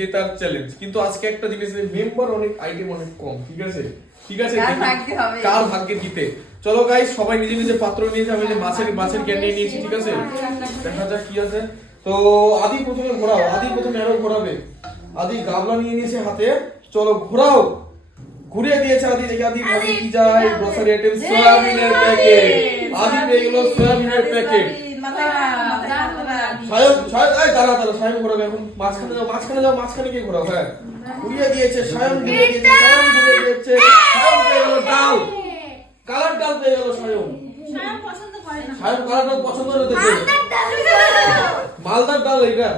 জেতার চ্যালেঞ্জ। কিন্তু আজকে একটা জিনিস, মেম্বার অনেক, আইটেম অনেক কম। ঠিক আছে কার ভাগ্যে জিতে। চলো গাইস, সবাই নিজে নিজে পাত্র নিয়েছে। আমি মাছের ক্যান্ডি নিয়েছি। ঠিক আছে, দেখা যাক কি আছে। তো আদি প্রথমে ঘোরাও, আদি প্রথমে আরো ঘোরাবে। আদি গাবলা নিয়ে নিয়েছে হাতে, চলো ঘোরাও। ঘুরিয়ে দিয়েছে আদি, দেখি আদি ভাবে কি যায়। গ্রসারি আইটেম, সয়াবিনের প্যাকেট। আদি পেয়ে গেল সয়াবিনের প্যাকেট। সায়ন ঘোরাবে এখন। মাঝখানে কে ঘোরাও? হ্যাঁ, ঘুরিয়ে দিয়েছে সায়ন, ঘুরিয়ে দিয়েছে সায়ন, ঘুরিয়ে দিয়েছে সায়ন। পেয়ে গেল ডাল, কালার ডাল পেয়ে গেল সায়ন। সায়ন কালার ডাল পছন্দ করতে, মালদার ডাল এটা।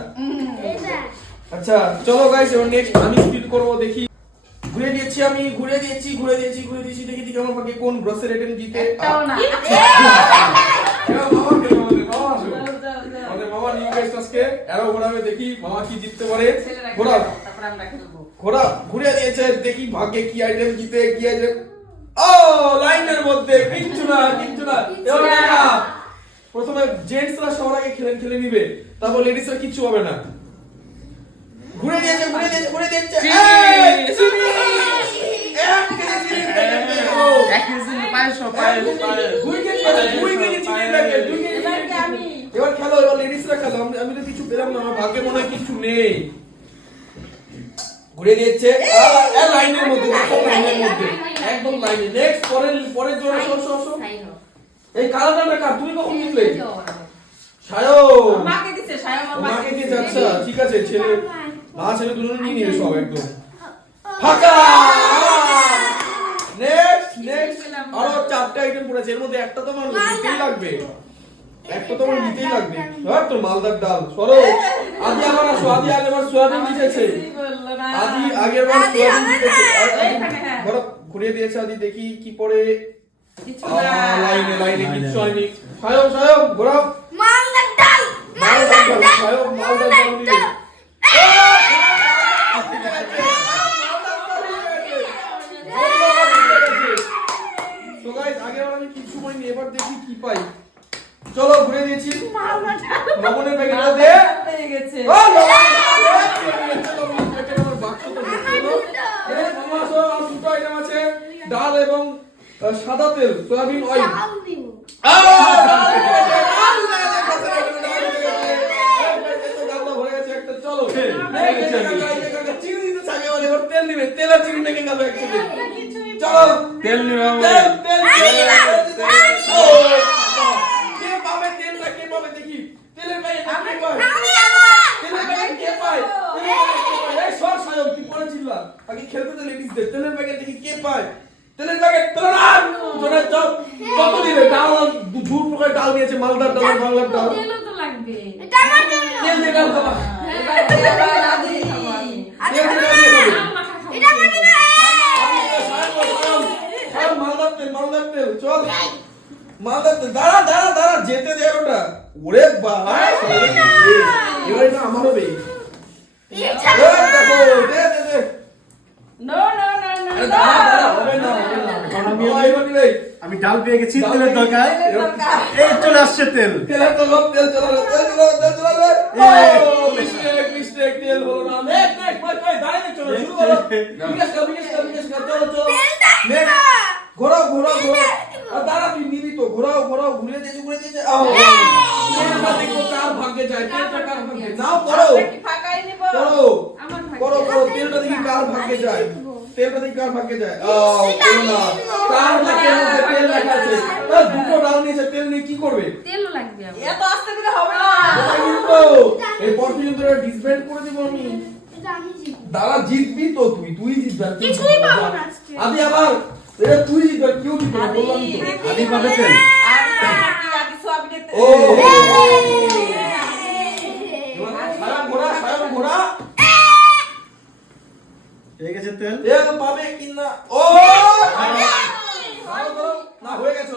আচ্ছা চলো গাইস, এবার নেক্সট আমি স্পিড করব। দেখি, ঘুরিয়ে দিয়েছি আমি, ঘুরিয়ে দিয়েছি দেখি আমার ভাগ্যে কোন গ্রসারি আইটেম জিতে। মামা নিউ গেস্ট আজকে এরো ঘোরাবে, দেখি মামা কি জিততে পারে। ঘুরিয়ে দিয়েছে, দেখি ভাগ্যে কি আইটেম জিতে। কি আইটেম? ও লাইনের মধ্যে কিচ্ছু না। প্রথমে জেন্টসরা সবার আগে খেলে নিবে, তারপর লেডিসরা কিচ্ছু হবে না। ঘুরে দিয়েছে এবার খেলো, এবার লেডিসরা খেলো। আমি তো কিছু পেলাম না, আমার ভাগ্যে মনে হয় কিছু নেই। ঘুরে দিয়েছে লাইনের মধ্যে, একদম লাইনে। নেক্সট পরের জোড়া সব এই কালারটা কার? তুমি কখন জিতলে? সায়ন মাকে দিছে। আচ্ছা ঠিক আছে, ছেলে দুজন নিয়ে নিবে সব একদম ফাঁকা। নেক্সট আরো 4টা আইটেম পড়েছে, এর মধ্যে একটা তো আমার নিতেই লাগবে। তোর মালদার ডাল সরো। আদি আবার আসো, আদি আগেরবার সোয়াবিন জিতেছে। ঘুরিয়ে দিয়েছে আদি, দেখি কি পড়ে। লাইনে কিচ্ছু হয়নি। সায়ন ঘোরাও। মালদার ডাল আমি কিছু পাইনি, এবার দেখি কি পাই। চলো ঘুরে দিয়েছি, লবণের প্যাকেটটা দে। দুটো আইটেম আছে, ডাল এবং সাদা তেল, সয়াবিন অয়েল। চলো চিনি দিতে চাই, এবার তেল নিবে। তেল আর চিনি নাকি গেল একসাথে। চলো তেল নিবে। কে পাবে তেলটা? কে পাবে দেখি? তেলের প্যাকেট কে পায়? সর সায়ন, কি পরে চিল্লা? আগে খেলতে তো লেডিসদের। তেলের প্যাকেট দেখি কে পায়? তেলের প্যাকেট কত দিবে? ডাল দু প্রকার ডাল নিয়েছে, মালদার ডাল, বাংলার ডাল। তেলও তো লাগবে, তেল দিয়ে ডাল খাবা। মালদার তেল চল। মালদার তেল দাঁড়া যেতে দে ওটা। ওরে বাবা, এবার এটা আমার হবে। আমি ডাল পেয়ে গেছি, তেলের দরকার। এই চলে আসছে তেল। তেল হলো না। ঘোরাও দাঁড়া, তুই নিবি তো। ঘোরাও ঘুরিয়ে দিয়েছে। কার ভাগ্যে যায়? নাও করো। তেলটা দেখি কার ভাগ্যে যায়। কার তেল লেখা আছে। দুটো ডাল নিয়েছে, তেল নিয়ে কি করবে? তেলও লাগবে, এত আস্তে দিলে হবে না। এরপর পর্যন্ত ডিসব্যান্ড করে দিব আমি। দাঁড়া, জিতবি তো তুই জিতবি। কিছুই পাবো না আজকে। আদি আবার এটা তুই জিতবি, কেউ জিতবে না, বললাম তো। আদি পাবে তেল। আদি সোয়াবিনের তেল। ও সায়ন ঘোড়া পেয়ে গেছে তেল। তেল পাবে কিনা? ও না, হয়ে গেছে।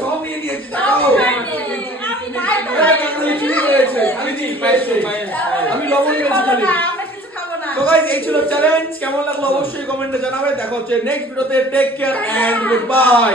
সব নিয়ে নিয়েছি। আমি লবণ পেয়েছি খালি। তো গাইস, এই ছিল চ্যালেঞ্জ। ফ্রেন্ডস, কেমন লাগলো অবশ্যই কমেন্টে জানাবে। দেখা হচ্ছে নেক্সট ভিডিওতে। Take care and good bye.